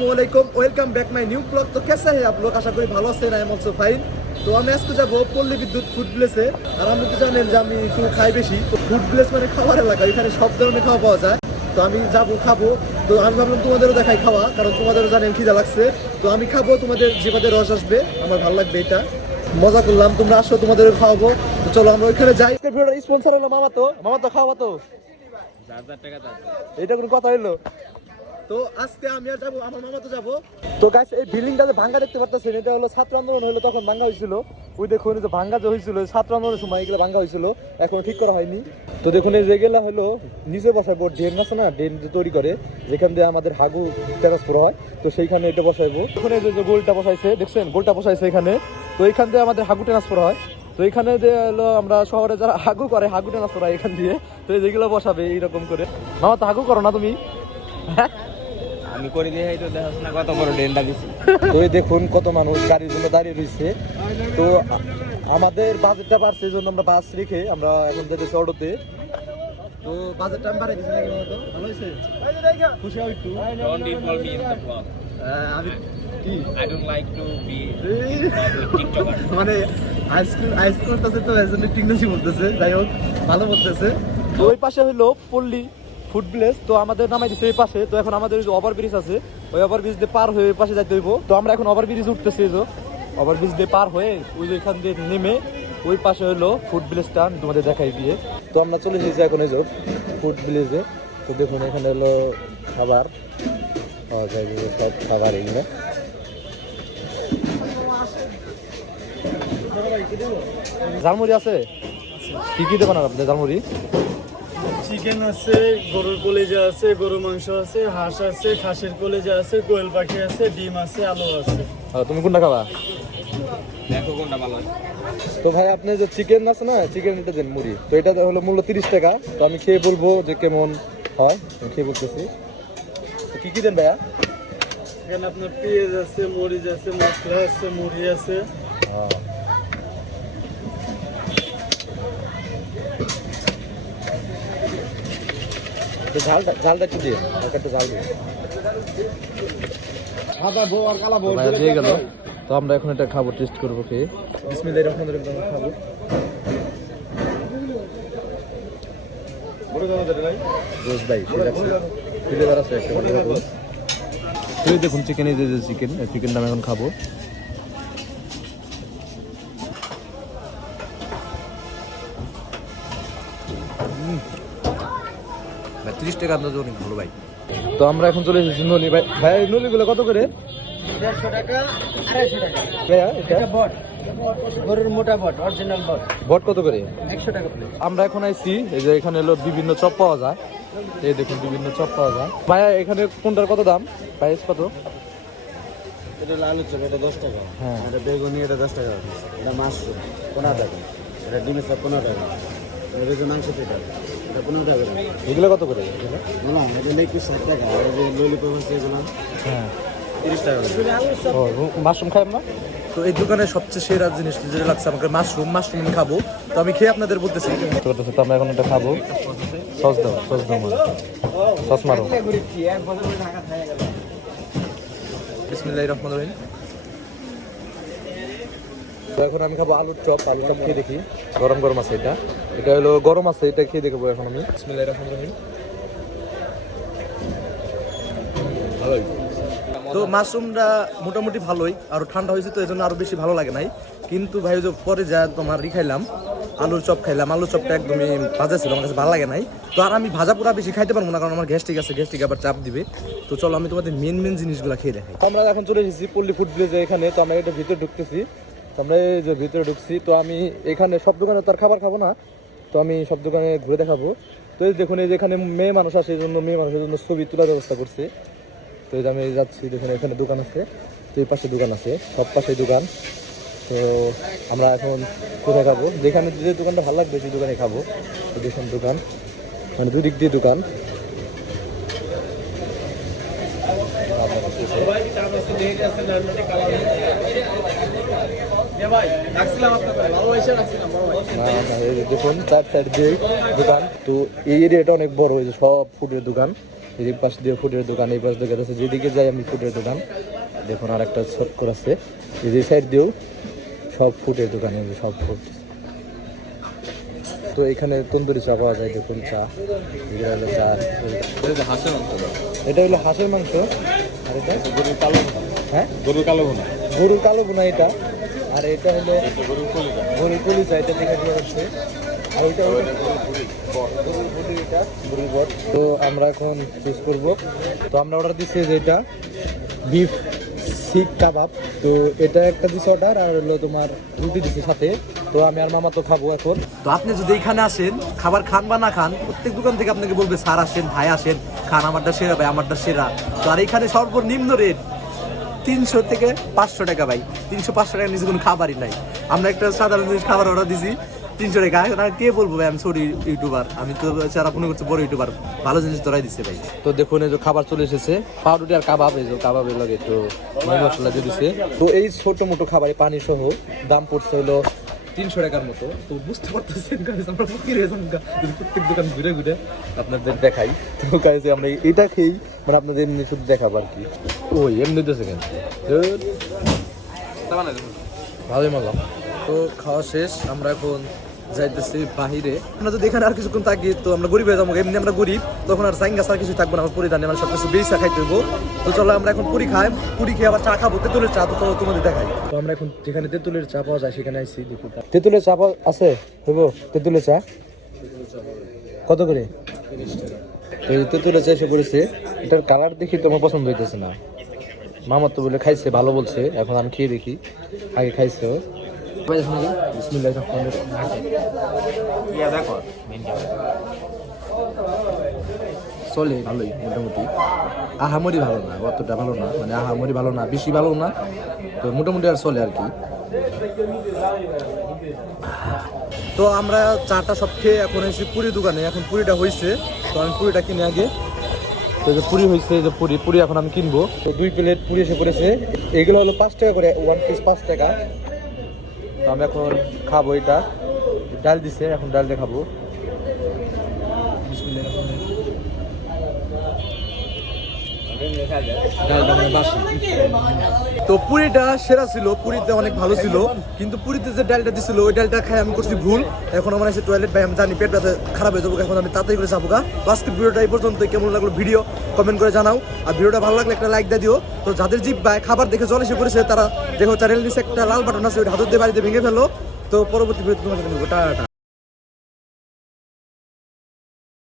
अस्सलामुअलैकुम welcome back my new blog. तो कैसे हैं आप लोग? आशा करी ভালো আছেন। I am also fine. তো আমি আজকে যাব পল্লী বিদ্যুৎ ফুড প্লেসে। আর আপনি তো জানেন যে আমি একটু খাই বেশি। তো ফুড প্লেস মানে খাবার এলাকা, এখানে সব ধরনের খাওয়া পাওয়া যায়। তো আমি যাব খাবো। তো আমি ভাবলাম তোমাদেরও দেখাই খাওয়া, কারণ তোমাদেরও জানেন খিদা লাগছে। তো আমি খাবো, তোমাদের জিভাতে রস আসবে, আমার ভালো লাগবে, এটা মজা করলাম। তোমরা আসো, তোমাদেরও খাওয়াবো। তো চলো আমরা ওইখানে যাই। ভিডিওর স্পন্সর হলো মামা তো খাওয়া তো এটা কোনো কথা হইলো? তো আজকে আমি আর যাবো, আমার মামা তো যাবো। তো গাইস, এই বিল্ডিংটা যে ভাঙ্গা দেখতে পারতেছেন, এটা হলো ছাত্র আন্দোলন হলো তখন ভাঙ্গা হয়েছিল। ওই দেখুন, যে ভাঙ্গা যে হয়েছিল ছাত্র আন্দোলনের সময়, এগুলো ভাঙ্গা হয়েছিল, এখন ঠিক করা হয়নি। তো দেখুন, এই যেগুলা হলো নিচে বসাইবো, ড্রেন আছে না, ড্রেন তৈরি করে যেখান দিয়ে আমাদের হাগু ট্রান্সফার হয়, তো সেইখানে এটা বসাইবো। ওখানে যে গোলটা বসাইছে দেখছেন, গোলটা বসাইছে এখানে, তো এইখান দিয়ে আমাদের হাগু ট্রান্সফার হয়। তো এখানে যে হলো আমরা শহরে যারা হাগু করে, হাগু ট্রান্সফার হয় এখান দিয়ে। তো যেগুলো বসাবে এইরকম করে। মামা তো হাগু করো না তুমি? হ্যাঁ আমি করে দিয়ে তো দেখাস না কত বড় ড্রেনটা দিছি। তো এই দেখুন কত মানুষ গাড়ির জন্য দাঁড়িয়ে রয়েছে। তো আমাদের বাজেটটা বাড়ছে, এই জন্য আমরা বাস রেখে আমরা এখন যেতেছি অটোতে। তো বাজেটটা আমি বাড়াই দিচ্ছি নাকি? তো ভালো হয়েছে, খুশি হও একটু? Don't involve me in the vlog. আমি কি I don't like to be TikToker. মানে আইসক্রিম করতেছে, তো এর জন্য টিকনাসি বলতেছে। যাই হোক, ভালো বলতেছে। তো ওই পাশে হলো পল্লী ফুড প্লেস। তো আমাদের নামাই দিচ্ছে এই পাশে। তো এখন আমাদের যে ওভার ব্রিজ আছে, ওই ওভার ব্রিজ দিয়ে পার হয়ে ওই পাশে যাইতে হইব। তো আমরা এখন ওভার ব্রিজ উঠতেছি, এই যে ওভার ব্রিজ দিয়ে পার হয়ে ওই যে এখান দিয়ে নেমে ওই পাশে হলো ফুড প্লেসটা, তোমাদের দেখাই দিয়ে। তো আমরা চলে এসেছি এখন এই যে ফুড প্লেসে। তো দেখুন, এখানে হলো খাবার পাওয়া যায়, সব খাবার এগুলো। ঝালমুড়ি আছে? কি কি দেবেন আপনি ঝালমুড়ি? চিকেন আছে, গরুর কলিজা আছে, গরুর মাংস আছে, হাঁস আছে, খাসির কলিজা আছে, কোয়েল পাখি আছে, ডিম আছে, আলু আছে। তুমি কোনটা খাবা? দেখো কোনটা ভালো আছে। তো ভাই, আপনি যে চিকেন আছে না, চিকেন এটা দেন মুড়ি। তো এটা হলো মূল্য 30 টাকা। তো আমি খেয়ে বলবো যে কেমন হয়, আমি খেয়ে বলতেছি। তো কি কি দেন ভাইয়া? এখানে আপনার পেঁয়াজ আছে, মরিচ আছে, মশলা আছে, মুড়ি আছে। ঝালটা একটু দিয়ে, একটা ঝাল দিয়ে। ভাইয়া দিয়ে গেল। তো আমরা এখন এটা খাবো, টেস্ট করবো, খেয়ে বিসমিল্লাহির রহমানির রহিম খাবো। রোজ ভাই সে লাগছে, ফিলেদার আছে একটা কথা বলবো। তো দেখুন চিকেন, এই যে চিকেনটা আমি এখন খাবো। 30 টাকা আন্দাজ, অনেক ভালো ভাই। তো আমরা এখন চলে এসেছি নলি। ভাই ভাই, নলিগুলো কত করে? 150 টাকা, 250 টাকা। ভাইয়া এটা বট, গরুর মোটা বট, অরিজিনাল বট। বট কত করে? 100 টাকা প্লেট। আমরা এখন আইছি, এই যে এখানে হলো বিভিন্ন চপ পাওয়া যায়। এই দেখুন বিভিন্ন চপ পাওয়া যায়। ভাইয়া এখানে কোনটার কত দাম? প্রাইস কত? এটা আলু চপ, এটা 10 টাকা। হ্যাঁ। এটা বেগুনি, এটা 10 টাকা। এটা মাশরুম 15 টাকা। এটা ডিমের চপ 15 টাকা। এটা যে মাংস পেটা, এটা 15 টাকা। এগুলো কত করে? না, এটা লেগ পিস 60 টাকা। আর যে ললিপপ আছে এগুলো হ্যাঁ 30 টাকা। ও, মাশরুম খাই আমরা। তো এই দোকানের সবচেয়ে সেরা জিনিস যেটা লাগছে আমাকে, মাশরুম আমি খাবো। তো আমি খেয়ে আপনাদের বলতেছি। তো আমরা এখন এটা খাবো। সস দাও মানে সস মারো। বিসমিল্লাহির রহমানির রহিম। তো এখন আমি খাবো আলুর চপ খেয়ে দেখি। গরম আছে, এটা হলো গরম আছে, এটা খেয়ে দেখবো এখন আমি। বিসমিল্লাহির রহমানির রহিম। ভালোই। তো মাশরুমটা মোটামুটি ভালোই, আর ঠান্ডা হয়েছে তো এই জন্য আরো বেশি ভালো লাগে নাই। কিন্তু ভাই যে পরে যা তোমার খাইলাম, আলুর চপ খাইলাম, আলুর চপটা একদমই ভাজা ছিল, আমার কাছে ভালো লাগে নাই। তো আর আমি ভাজা পোড়া বেশি খাইতে পারবো না, কারণ আমার গ্যাস্ট্রিক আছে, গ্যাস্ট্রিক আবার চাপ দিবে। তো চলো আমি তোমাদের মেন জিনিসগুলো খেয়ে দেখাই। আমরা এখন চলে এসেছি পল্লী ফুড প্লেসে এখানে। তো আমরা এটা ভিতরে ঢুকতেছি। তো আমরা এই যে ভিতরে ঢুকছি। তো আমি এখানে সব দোকানে তো আর খাবার খাবো না, তো আমি সব দোকানে ঘুরে দেখাবো। তো এই দেখুন, এই যে এখানে মেয়ে মানুষ আসে, এই জন্য মেয়ে মানুষের জন্য ছবি তোলার ব্যবস্থা করছে। তো এই যে আমি যাচ্ছি, দেখুন এখানে দোকান আছে, তো এই পাশে দোকান আছে, সব পাশে দোকান। তো আমরা এখন কোথায় খাবো? যেখানে যে দোকানটা ভালো লাগবে সেই দোকানে খাবো। তো দেখুন দোকান, মানে দুই দিক দিয়ে দোকান। দেখুন চার সাইড দিয়ে দোকান। তো এই এরিয়াটা অনেক বড়, হয়েছে সব ফুডের দোকান। এই পাশ দিয়ে ফুডের দোকান, এই পাশ দিয়ে গেছে, যেদিকে যাই আমি ফুডের দোকান। দেখুন আর একটা ছটকর আছে, এই যে সাইড দিয়েও সব ফুডের দোকানে সব ফুড। তো এখানে তন্দুরি চা পাওয়া যায়, দেখুন চা, এগুলো হলো চা। হাঁসের মাংস, এটা হলো হাঁসের মাংস, আর এটা গরুর কালো ভুনা। হ্যাঁ গরুর কালো ভুনা, গরুর কালো বোনা এটা, আর এটা হলো গরুর কলিজা। গরুর কলিজা, এটা দেখা দিয়ে যাচ্ছে। আর ওইটা গরুর বডি, এটা গরুর বট। তো আমরা এখন চুজ করব। তো আমরা অর্ডার দিচ্ছি যে এটা বিফ শিক কাবাব। তো এটা একটা দিচ্ছে অর্ডার, আর হলো তোমার রুটি দিচ্ছে সাথে। তো আমি আর মামা তো খাবো এখন। তো আপনি যদি এখানে আসেন, খাবার খান বা না খান, প্রত্যেক দোকান থেকে আপনাকে বলবে স্যার আসেন, ভাই আসেন, খান, আমারটা সেরা ভাই, আমারটা সেরা। তো আর এখানে সর্বনিম্ন রেট 300 থেকে 500 টাকা ভাই। 300-500 টাকার নিচে কোনো খাবারই নাই। আমরা একটা সাধারণ জিনিস খাবার অর্ডার দিছি 300 টাকা। এখন আর কে বলবো ভাই আমি ছোট ইউটিউবার, আমি তো যারা মনে করছে বড় ইউটিউবার, ভালো জিনিস ধরাই দিচ্ছে ভাই। তো দেখুন এই যে খাবার চলে এসেছে, পাউরুটি আর কাবাব। এই যে কাবাবের লগে একটু মশলা দিয়ে দিচ্ছে। তো এই ছোট মোটো খাবারে পানি সহ দাম পড়ছে হলো 300 টাকার মতো। তো বুঝতে পারতেছেন গাইস, আমরা ফকির হয়ে যাবো প্রত্যেক দোকান ঘুরে ঘুরে আপনাদের দেখাই। তো গাইস আমরা এটা খেয়েই মানে আপনাদের এমনি শুধু দেখাবো আর কি। ওই এমনি দিতেছে কেন, ভালোই মানলাম। তো খাওয়া শেষ, আমরা এখন যাইতেছি বাহিরে। আমরা যদি এখানে আর কিছুক্ষণ থাকি তো আমরা গরিব হয়ে যাবো। এমনি আমরা গরিব, তখন আর সাইঙ্গাস আর কিছু থাকবো না, আমার পরিধানে আমরা সবকিছু বেশি খাইতে হইব। তো চলো আমরা এখন পুরি খাই, পুরি খেয়ে আবার চা খাবো, তেঁতুলের চা। তো চলো তোমাদের দেখাই। তো আমরা এখন যেখানে তেঁতুলের চা পাওয়া যায় সেখানে আইসি। তেঁতুলের চা আছে হইব? তেঁতুলের চা কত করে? তো এই তেঁতুলের চা এসে পড়েছে। এটার কালার দেখি তো আমার পছন্দ হইতেছে না। মামা তো বলে খাইছে, ভালো বলছে। এখন আমি খেয়ে দেখি, আগে খাইছে ও। বিসমিল্লাহির রহমানির রহিম। দেখো চলে ভালোই মোটামুটি, আহামরি ভালো না, অতটা ভালো না, মানে আহামরি ভালো না, বেশি ভালো না, তো মোটামুটি আর চলে আর কি। তো আমরা চাটা সব খেয়ে এখন এসেছি পুরি দোকানে। এখন পুরিটা হয়েছে, তো আমি পুরিটা কিনে আগে। তো যে পুরি হয়েছে, যে পুরি এখন আমি কিনবো। তো 2 প্লেট পুরি এসে পড়েছে। এগুলো হলো 5 টাকা করে, 1 পিস 5 টাকা। তো আমি এখন খাবো এটা। ডাল দিছে, এখন ডাল দিয়ে খাবো। তো পুরিটা সেরা ছিল, পুরিতে অনেক ভালো ছিল, কিন্তু পুরিতে যে ডালটা দিছিল ওই ডালটা খাই আমি করছি ভুল। এখন আমার আছে টয়লেট, ভাই আমি জানি পেট ব্যথা খারাপ হয়ে যাবো, এখন আমি তাড়াতাড়ি করে যাবো গা। তো আজকে ভিডিওটা এই পর্যন্ত। কেমন লাগলো ভিডিও কমেন্ট করে জানাও, আর ভিডিওটা ভালো লাগলে একটা লাইক দিয়ে দিও। তো যাদের জিভ ভাই খাবার দেখে জল এসে পড়েছে তারা দেখো চ্যানেল নিচে একটা লাল বাটন আছে, ওই হাতের দিয়ে বাড়িতে ভেঙে ফেলো। তো পরবর্তী ভিডিও তোমার সাথে টাটা।